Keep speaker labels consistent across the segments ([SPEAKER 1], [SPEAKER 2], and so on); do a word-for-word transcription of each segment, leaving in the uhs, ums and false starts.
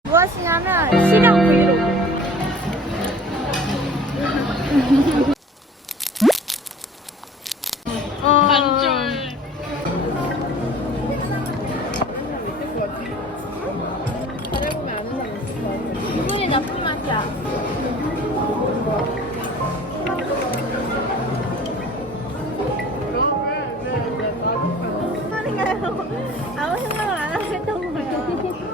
[SPEAKER 1] 무엇이냐면 시장 브이로그.
[SPEAKER 2] 반절.
[SPEAKER 1] 기분이 나쁜 맛이야. 소리가요. 아무 생각을 안 하고 했던 거예요.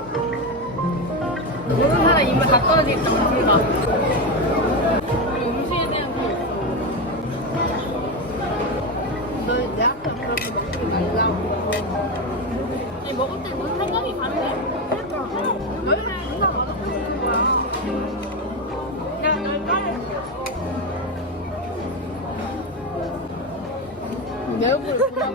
[SPEAKER 2] 모르는 사람 입에 다 떨어져 있다고 불가. 우리 음식에 대한 거 있어.
[SPEAKER 1] 너 내 앞에 그런 거 먹지 말라고.
[SPEAKER 2] 아니, 먹을 때 무슨 생각이 가는데? 너희는 누가 맛없게 먹는 거야. 내가 널 까랬어.
[SPEAKER 1] 내 얼굴 보라고.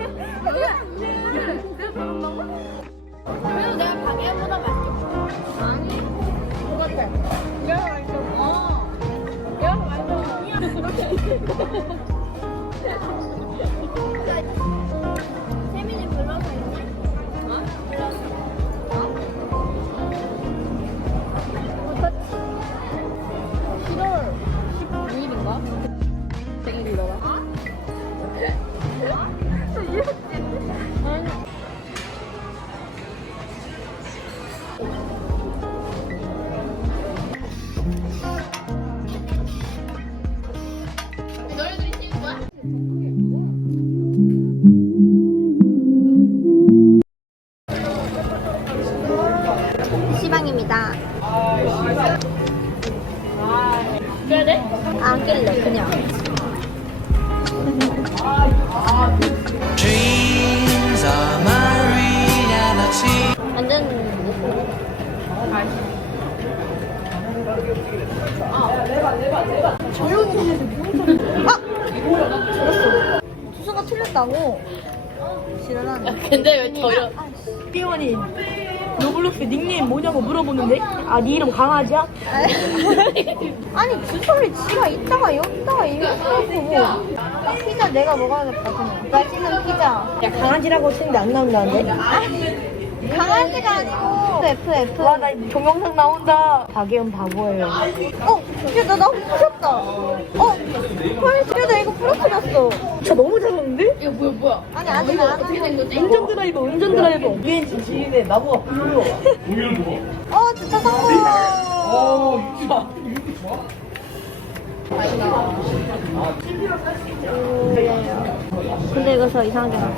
[SPEAKER 2] 그래도 내가 가게보다 맛있게 먹어.
[SPEAKER 1] 아니, 똑같아.
[SPEAKER 2] 내가 맛있어. 어. 내가 맛있어.
[SPEAKER 1] 세민이 불러서 있니?
[SPEAKER 2] 어?
[SPEAKER 1] 불러서. 어? 어떻지? 칠월 십구 일인가? 생일이 너가? 아니.
[SPEAKER 2] 너희들이 찍은 거야?
[SPEAKER 1] 시방입니다.
[SPEAKER 2] 그래야 돼?
[SPEAKER 1] 안 낄래, 그냥.
[SPEAKER 3] Dreams are my reality.
[SPEAKER 1] 완전. 조용히 해서 무슨 아! 들었어. 주소가 틀렸다고. 지랄하네.
[SPEAKER 2] 근데 왜 저려?
[SPEAKER 4] 회원이 로블록스 닉네임 뭐냐고 물어보는데 아 네 이름 강아지야?
[SPEAKER 1] 아니 주소를 지가 있다가 여기다가 이렇게 뭐 피자 내가 먹어야겠다 그냥. 맛있는 피자.
[SPEAKER 4] 야 강아지라고 쓰는데 안 나온다는데?
[SPEAKER 1] 강아지가 아니고 에프 에프.
[SPEAKER 4] 와 나 동영상 나온다. 박예은 바보예요.
[SPEAKER 1] 어? 야나 나 부셨다. 어? 헐 나 이거 부러뜨렸어.
[SPEAKER 4] 차 너무 잘하는데?
[SPEAKER 2] 이거 뭐야 뭐야?
[SPEAKER 1] 아니 아직 안
[SPEAKER 2] 어떻게 된 거지?
[SPEAKER 4] 운전 드라이버 운전 드라이버. 유엔씨 지인의 나보고 불러.
[SPEAKER 1] 어 진짜 성공. 근데 이거 저 이상하게 나왔어.